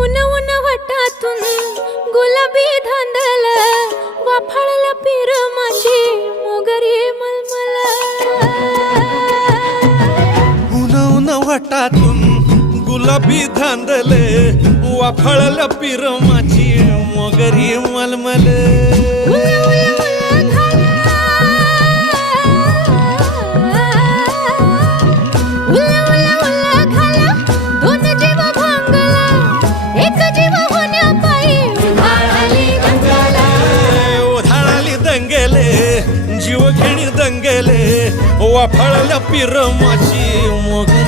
उन उन वटातून गुलाबी धांदल वाफाळल्या पिरमाची मोगरी मलमल उन उन वटातून गुलाबी धांदले वाफाळल्या पिरमाची मोगरी मलमल जीव घेणी दंगेले वाफाळल्या पिरमाची मोगरी